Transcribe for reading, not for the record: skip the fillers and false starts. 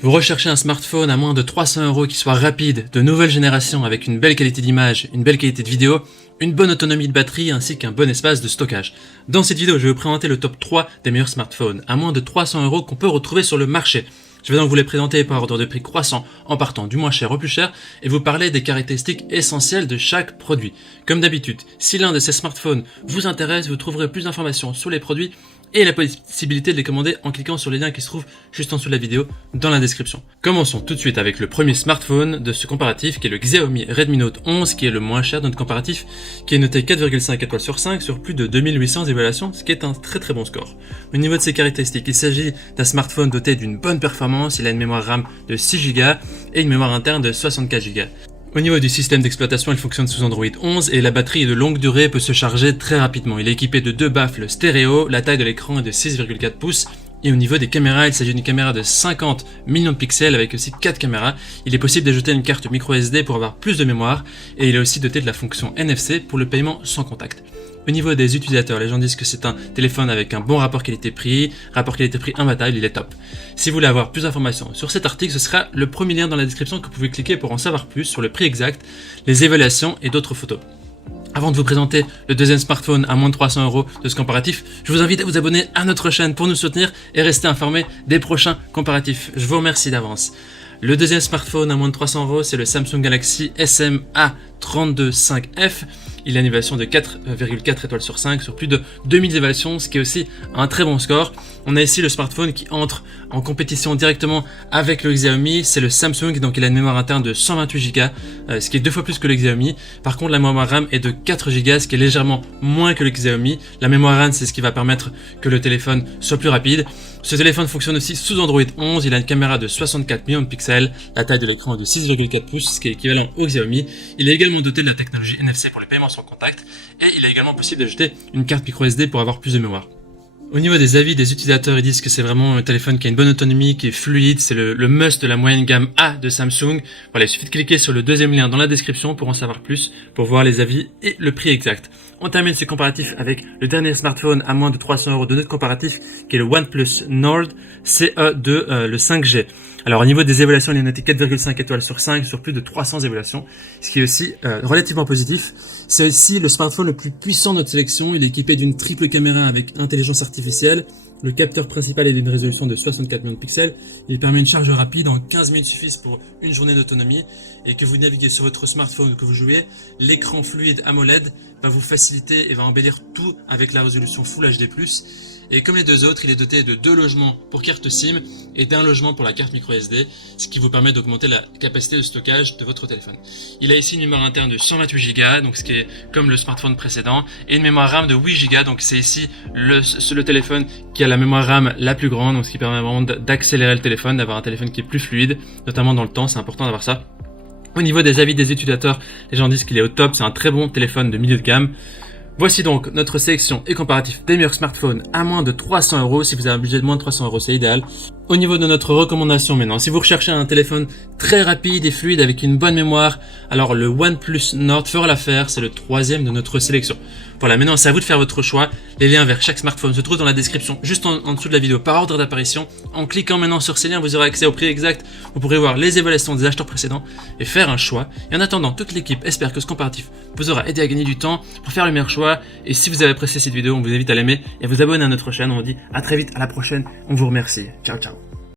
Vous recherchez un smartphone à moins de 300 € qui soit rapide, de nouvelle génération avec une belle qualité d'image, une belle qualité de vidéo, une bonne autonomie de batterie ainsi qu'un bon espace de stockage. Dans cette vidéo, je vais vous présenter le top 3 des meilleurs smartphones à moins de 300 € qu'on peut retrouver sur le marché. Je vais donc vous les présenter par ordre de prix croissant en partant du moins cher au plus cher et vous parler des caractéristiques essentielles de chaque produit. Comme d'habitude, si l'un de ces smartphones vous intéresse, vous trouverez plus d'informations sur les produits et la possibilité de les commander en cliquant sur les liens qui se trouvent juste en dessous de la vidéo dans la description. Commençons tout de suite avec le premier smartphone de ce comparatif qui est le Xiaomi Redmi Note 11 qui est le moins cher de notre comparatif, qui est noté 4,5 étoiles sur 5 sur plus de 2800 évaluations, ce qui est un très bon score. Au niveau de ses caractéristiques, il s'agit d'un smartphone doté d'une bonne performance, il a une mémoire RAM de 6 Go et une mémoire interne de 64 Go. Au niveau du système d'exploitation, il fonctionne sous Android 11 et la batterie de longue durée peut se charger très rapidement. Il est équipé de 2 baffles stéréo, la taille de l'écran est de 6,4 pouces et au niveau des caméras, il s'agit d'une caméra de 50 millions de pixels avec aussi 4 caméras. Il est possible d'ajouter une carte micro SD pour avoir plus de mémoire et il est aussi doté de la fonction NFC pour le paiement sans contact. Au niveau des utilisateurs, les gens disent que c'est un téléphone avec un bon rapport qualité-prix imbattable, il est top. Si vous voulez avoir plus d'informations sur cet article, ce sera le premier lien dans la description que vous pouvez cliquer pour en savoir plus sur le prix exact, les évaluations et d'autres photos. Avant de vous présenter le deuxième smartphone à moins de 300 € de ce comparatif, je vous invite à vous abonner à notre chaîne pour nous soutenir et rester informé des prochains comparatifs. Je vous remercie d'avance. Le deuxième smartphone à moins de 300 €, c'est le Samsung Galaxy SM-A32 5F. Il a une évaluation de 4,4 étoiles sur 5 sur plus de 2000 évaluations, ce qui est aussi un très bon score. On a ici le smartphone qui entre en compétition directement avec le Xiaomi, c'est le Samsung, donc il a une mémoire interne de 128 Go, ce qui est 2 fois plus que le Xiaomi. Par contre, la mémoire RAM est de 4 Go, ce qui est légèrement moins que le Xiaomi. La mémoire RAM, c'est ce qui va permettre que le téléphone soit plus rapide. Ce téléphone fonctionne aussi sous Android 11, il a une caméra de 64 millions de pixels, la taille de l'écran est de 6,4 pouces, ce qui est équivalent au Xiaomi. Il est également doté de la technologie NFC pour les paiements sans contact, et il est également possible d'ajouter une carte micro SD pour avoir plus de mémoire. Au niveau des avis des utilisateurs, ils disent que c'est vraiment un téléphone qui a une bonne autonomie, qui est fluide, c'est le must de la moyenne gamme A de Samsung. Voilà, il suffit de cliquer sur le deuxième lien dans la description pour en savoir plus, pour voir les avis et le prix exact. On termine ces comparatifs avec le dernier smartphone à moins de 300 € de notre comparatif, qui est le OnePlus Nord CE2, le 5G. Alors au niveau des évaluations, il est noté 4,5 étoiles sur 5 sur plus de 300 évaluations, ce qui est aussi relativement positif. C'est aussi le smartphone le plus puissant de notre sélection, il est équipé d'une triple caméra avec intelligence artificielle. Le capteur principal est d'une résolution de 64 millions de pixels, il permet une charge rapide, en 15 minutes suffisent pour une journée d'autonomie, et que vous naviguez sur votre smartphone ou que vous jouez, l'écran fluide AMOLED va vous faciliter et va embellir tout avec la résolution Full HD+. Et comme les deux autres, il est doté de 2 logements pour carte SIM et d'1 logement pour la carte micro SD, ce qui vous permet d'augmenter la capacité de stockage de votre téléphone. Il a ici une mémoire interne de 128 Go, donc ce qui est comme le smartphone précédent, et une mémoire RAM de 8 Go, donc c'est ici le téléphone qui a la mémoire RAM la plus grande, donc ce qui permet vraiment d'accélérer le téléphone, d'avoir un téléphone qui est plus fluide, notamment dans le temps, c'est important d'avoir ça. Au niveau des avis des utilisateurs, les gens disent qu'il est au top, c'est un très bon téléphone de milieu de gamme. Voici donc notre sélection et comparatif des meilleurs smartphones à moins de 300 €. Si vous avez un budget de moins de 300 €, c'est idéal. Au niveau de notre recommandation maintenant, si vous recherchez un téléphone très rapide et fluide avec une bonne mémoire, alors le OnePlus Nord fera l'affaire, c'est le troisième de notre sélection. Voilà, maintenant c'est à vous de faire votre choix. Les liens vers chaque smartphone se trouvent dans la description, juste en dessous de la vidéo par ordre d'apparition. En cliquant maintenant sur ces liens, vous aurez accès au prix exact. Vous pourrez voir les évaluations des acheteurs précédents et faire un choix. Et en attendant, toute l'équipe espère que ce comparatif vous aura aidé à gagner du temps pour faire le meilleur choix. Et si vous avez apprécié cette vidéo, on vous invite à l'aimer et à vous abonner à notre chaîne. On vous dit à très vite, à la prochaine. On vous remercie. Ciao, ciao.